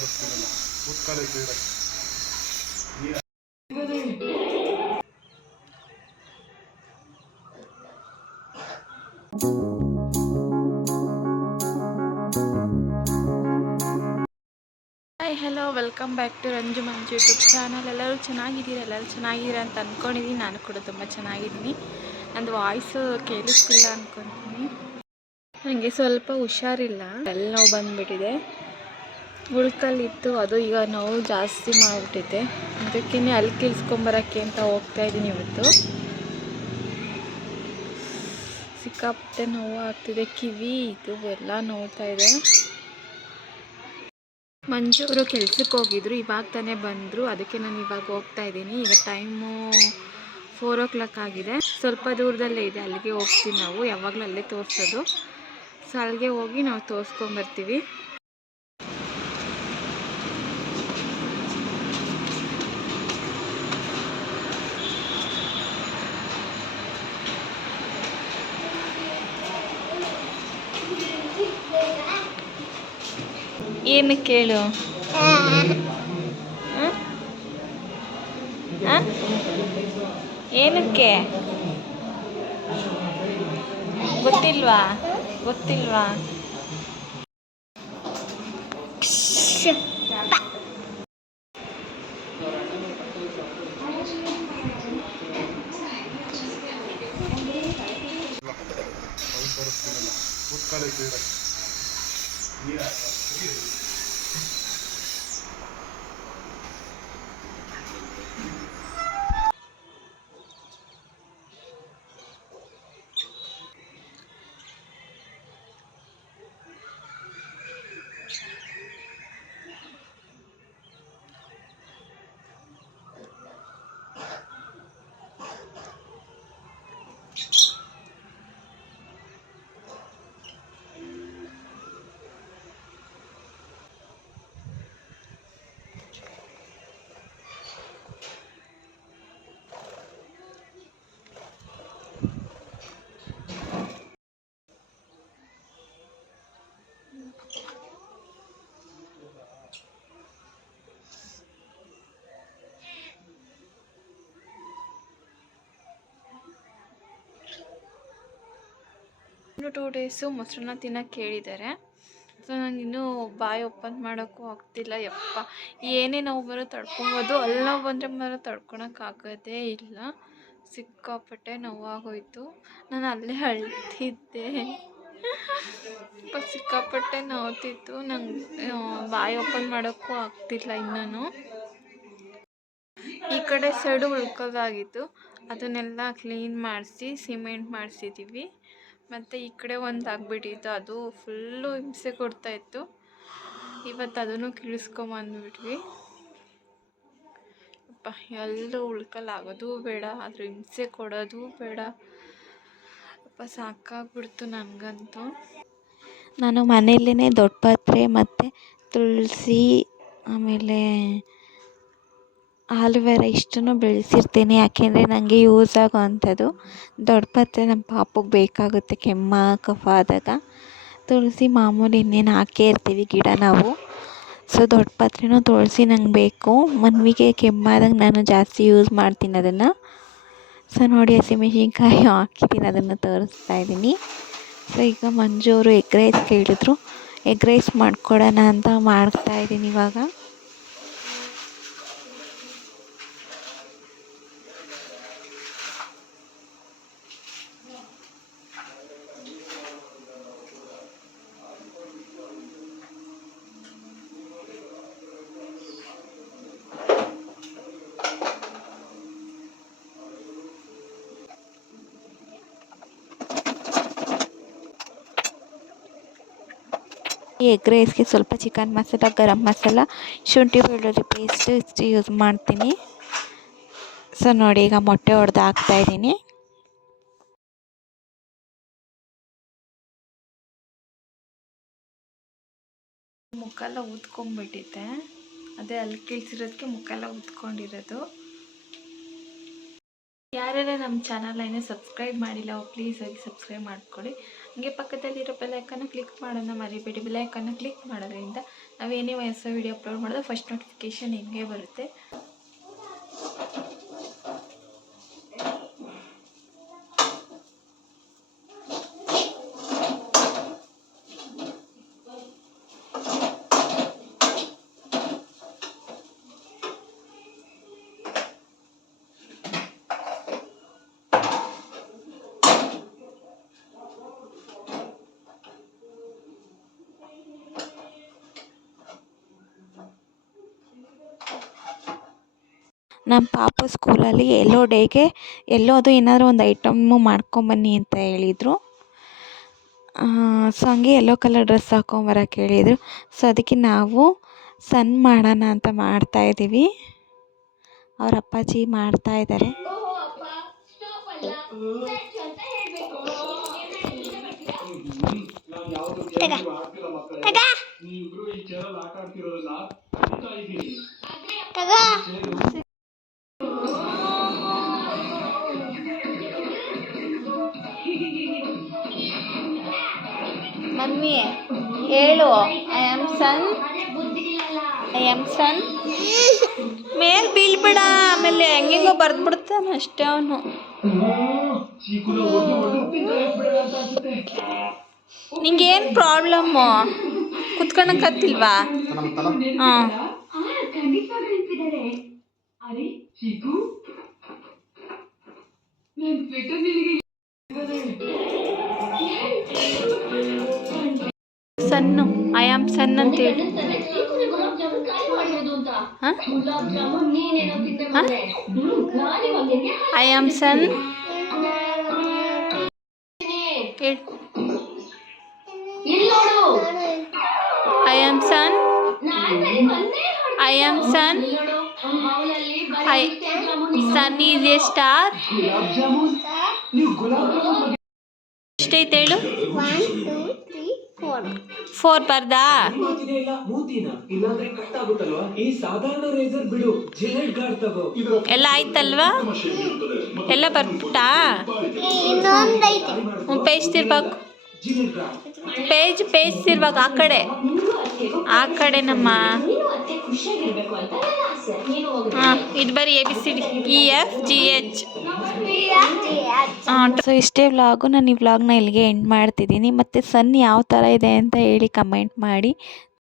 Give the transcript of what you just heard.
Hi hello welcome back to Ranju Manju YouTube channel. ಎಲ್ಲರೂ ಚೆನ್ನಾಗಿದ್ದೀರಾ ಅಂತ ಅಂದ್ಕೊಂಡಿದ್ದೀನಿ. ನಾನು ಕೂಡ ತುಂಬ ಚೆನ್ನಾಗಿದ್ದೀನಿ. ನಂದು ವಾಯ್ಸು ಕೇಳಿಸ್ತಿಲ್ಲ ಅಂದ್ಕೊತೀನಿ. ನನಗೆ ಸ್ವಲ್ಪ ಹುಷಾರಿಲ್ಲ, ಅಲ್ಲಿ ನೋವು ಬಂದುಬಿಟ್ಟಿದೆ. ಉಳ್ಕಲ್ಲಿತ್ತು, ಅದು ಈಗ ನೋವು ಜಾಸ್ತಿ ಮಾಡಿಬಿಟ್ಟಿದೆ. ಅದಕ್ಕೇ ಅಲ್ಲಿ ಕೇಳಿಸ್ಕೊಂಬರೋಕ್ಕೆ ಅಂತ ಹೋಗ್ತಾಯಿದ್ದೀನಿ. ಇವತ್ತು ಸಿಕ್ಕಾಪಟ್ಟೆ ನೋವು ಆಗ್ತಿದೆ, ಕಿವಿ ಇದು ಎಲ್ಲ ನೋವ್ತಾ ಇದೆ. ಮಂಜು ಅವರು ಕೆಲ್ಸಕ್ಕೆ ಹೋಗಿದ್ರು, ಇವಾಗ ತಾನೇ ಬಂದರು. ಅದಕ್ಕೆ ನಾನು ಇವಾಗ ಹೋಗ್ತಾ ಇದ್ದೀನಿ. ಈಗ ಟೈಮು 4 o'clock ಆಗಿದೆ. ಸ್ವಲ್ಪ ದೂರದಲ್ಲೇ ಇದೆ, ಅಲ್ಲಿಗೆ ಹೋಗ್ತೀವಿ ನಾವು. ಯಾವಾಗಲೂ ಅಲ್ಲೇ ತೋರಿಸೋದು. ಸೊ ಅಲ್ಲಿಗೆ ಹೋಗಿ ನಾವು ತೋರಿಸ್ಕೊಂಬರ್ತೀವಿ. ಏನು ಕೇಳು? ಏನಕ್ಕೆ ಗೊತ್ತಿಲ್ವಾ? ಇನ್ನು 2 ಡೇಸು ಮೊಸರನ್ನ ತಿನ್ನೋಕ್ಕೆ ಹೇಳಿದ್ದಾರೆ. ಸೊ ನಂಗೆ ಇನ್ನೂ ಬಾಯಿ ಓಪನ್ ಮಾಡೋಕ್ಕೂ ಆಗ್ತಿಲ್ಲ. ಯಪ್ಪ, ಏನೇ ನೋವು ಬರೋ ತಡ್ಕೊಬೋದು, ಅಲ್ಲಿ ನೋವು ಬಂದರೆ ಮಾತ್ರ ತಡ್ಕೊಳಕ್ಕಾಗೋದೇ ಇಲ್ಲ. ಸಿಕ್ಕಾಪಟ್ಟೆ ನೋವಾಗೋಯ್ತು. ನಾನು ಅಲ್ಲೇ ಅಳ್ತಿದ್ದೆ. ಸಿಕ್ಕಾಪಟ್ಟೆ ನೋವ್ತಿತ್ತು. ನಂಗೆ ಬಾಯಿ ಓಪನ್ ಮಾಡೋಕ್ಕೂ ಆಗ್ತಿಲ್ಲ. ಇನ್ನೂ ಈ ಕಡೆ ಸೈಡು ಉಳ್ಕೋದಾಗಿತ್ತು, ಅದನ್ನೆಲ್ಲ ಕ್ಲೀನ್ ಮಾಡಿಸಿ ಸಿಮೆಂಟ್ ಮಾಡಿಸಿದ್ದೀವಿ. ಮತ್ತು ಈ ಕಡೆ ಒಂದು ಆಗಿಬಿಟ್ಟಿತ್ತು, ಅದು ಫುಲ್ಲು ಹಿಂಸೆ ಕೊಡ್ತಾಯಿತ್ತು. ಇವತ್ತು ಅದನ್ನು ಕೀಳಿಸ್ಕೊಂಬಂದ್ಬಿಟ್ವಿ. ಅಪ್ಪ, ಎಲ್ಲೂ ಉಳ್ಕಲಾಗೋದು ಬೇಡ, ಅದ್ರ ಹಿಂಸೆ ಕೊಡೋದು ಬೇಡ. ಅಪ್ಪ ಸಾಕಾಗ್ಬಿಡ್ತು ನನಗಂತೂ. ನಾನು ಮನೆಯಲ್ಲೇ ದೊಡ್ಡ ಪತ್ರೆ ಮತ್ತು ತುಳಸಿ ಆಮೇಲೆ ಆಲೋವೆರಾ ಇಷ್ಟನ್ನು ಬೆಳೆಸಿರ್ತೀನಿ. ಯಾಕೆಂದರೆ ನನಗೆ ಯೂಸ್ ಆಗೋ ಅಂಥದ್ದು. ದೊಡ್ಡ ಪತ್ರೆ ನಮ್ಮ ಪಾಪುಗೆ ಬೇಕಾಗುತ್ತೆ ಕೆಮ್ಮು ಕಫ ಆದಾಗ. ತುಳಸಿ ಮಾಮೂಲಿ ಇನ್ನೇನು ಹಾಕೇ ಇರ್ತೀವಿ ಗಿಡ ನಾವು. ಸೊ ದೊಡ್ಡ ಪತ್ರೆನೂ ತುಳಸಿ ನಂಗೆ ಬೇಕು. ಮನ್ವಿಗೆ ಕೆಮ್ಮಾದಾಗ ನಾನು ಜಾಸ್ತಿ ಯೂಸ್ ಮಾಡ್ತೀನಿ ಅದನ್ನು. ಸೊ ನೋಡಿ, ಹಸಿಮೆಣ್ಸಿನ್ಕಾಯಿ ಹಾಕಿದ್ದೀನಿ, ಅದನ್ನು ತೋರಿಸ್ತಾ ಇದ್ದೀನಿ. ಸೊ ಈಗ ಮಂಜು ಅವರು ಎಗ್ ರೈಸ್ ಕೇಳಿದ್ರು, ಎಗ್ ರೈಸ್ ಮಾಡ್ಕೊಡೋಣ ಅಂತ ಮಾಡ್ತಾಯಿದ್ದೀನಿ ಇವಾಗ. ಈ ಎಗ್ ರೈಸ್ಗೆ ಸ್ವಲ್ಪ ಚಿಕನ್ ಮಸಾಲ, ಗರಂ ಮಸಾಲ, ಶುಂಠಿ ಬೆಳ್ಳುಳ್ಳಿ ಪೇಸ್ಟ್ ಇಷ್ಟು ಯೂಸ್ ಮಾಡ್ತೀನಿ. ಸೊ ನೋಡಿ, ಈಗ ಮೊಟ್ಟೆ ಹೊಡೆದು ಹಾಕ್ತಾಯಿದ್ದೀನಿ. ಮುಖೆಲ್ಲ ಊದ್ಕೊಂಡ್ಬಿಟ್ಟಿದೆ, ಅದೇ ಅಲ್ಲಿ ಕೀಳ್ಸಿರೋದಕ್ಕೆ ಮುಖೆಲ್ಲ ಊದ್ಕೊಂಡಿರೋದು. ಯಾರೆಲ್ಲ ನಮ್ಮ ಚಾನಲ್ನ ಇನ್ನೂ ಸಬ್ಸ್ಕ್ರೈಬ್ ಮಾಡಿಲ್ಲ ಪ್ಲೀಸ್ ಹೋಗಿ ಸಬ್ಸ್ಕ್ರೈಬ್ ಮಾಡ್ಕೊಳ್ಳಿ. ಹಾಗೆ ಪಕ್ಕದಲ್ಲಿರೋ ಬೆಲ್ಲೈಕನ್ನ ಕ್ಲಿಕ್ ಮಾಡೋಣ ಮರಿಬೇಡಿ. ಬೆಲ್ಲೈಕನ್ನ ಕ್ಲಿಕ್ ಮಾಡೋದ್ರಿಂದ ನಾವೇನೇ ಹೊಸ ವೀಡಿಯೋ ಅಪ್ಲೋಡ್ ಮಾಡಿದ್ರೆ ಫಸ್ಟ್ ನೋಟಿಫಿಕೇಷನ್ ನಿಮಗೆ ಬರುತ್ತೆ. ನಮ್ಮ ಪಾಪು ಸ್ಕೂಲಲ್ಲಿ ಎಲ್ಲೋ ಡೇಗೆ ಎಲ್ಲೋದು ಏನಾದರೂ ಒಂದು ಐಟಮ್ಮು ಮಾಡ್ಕೊಂಬನ್ನಿ ಅಂತ ಹೇಳಿದರು. ಸೊ ಹಂಗೆ ಯೆಲ್ಲೋ ಕಲರ್ ಡ್ರೆಸ್ ಹಾಕ್ಕೊಂಬರಕ್ಕೆ ಹೇಳಿದರು. ಸೊ ಅದಕ್ಕೆ ನಾವು ಸನ್ ಮಾಡೋಣ ಅಂತ ಮಾಡ್ತಾಯಿದ್ದೀವಿ. ಅವ್ರ ಅಪ್ಪಾಜಿ ಮಾಡ್ತಾಯಿದ್ದಾರೆ. ಮಮ್ಮಿ ಹೇಳು, ಐ ಆಮ್ ಸನ್. ಮೇಲೆ ಬೀಳ್ಬೇಡ, ಆಮೇಲೆ ಹೆಂಗೆಂಗೋ ಬರ್ದ್ಬಿಡ್ತಾನೆ ಅಷ್ಟೇ ಅವನು. ನಿಂಗೇನು ಪ್ರಾಬ್ಲಮ್ಮು? ಕುತ್ಕೊಳಕತ್ತಿಲ್ವಾ? ಹಾಂ, ಸನ್ನು, ಐ ಆಮ್ ಸನ್ ಅಂತೇಳಿ. I am sun. I am sun. I am sun. Sun is a star. ಎಷ್ಟೈತೆ ಹೇಳು? 4 ಬರ್ದಾ? ಎಲ್ಲ ಆಯ್ತಲ್ವಾ? ಎಲ್ಲ ಬರ್ಬಿಟ್ಟಾ? ಪೇಜ್ ತಿರ್ಬೇಕು. ಪೇಜ್ ತಿರ್ಬೇಕು. ಆ ಕಡೆ ನಮ್ಮ. ಹಾಂ, ಇದು ಬರೀ ABCD EFGH. ಸೊ ಇಷ್ಟೇ ವ್ಲಾಗು. ನಾನು ಈ ವ್ಲಾಗ್ನ ಇಲ್ಲಿಗೆ ಎಂಡ್ ಮಾಡ್ತಿದ್ದೀನಿ. ಮತ್ತು ಸನ್ ಯಾವ ಥರ ಇದೆ ಅಂತ ಹೇಳಿ ಕಮೆಂಟ್ ಮಾಡಿ.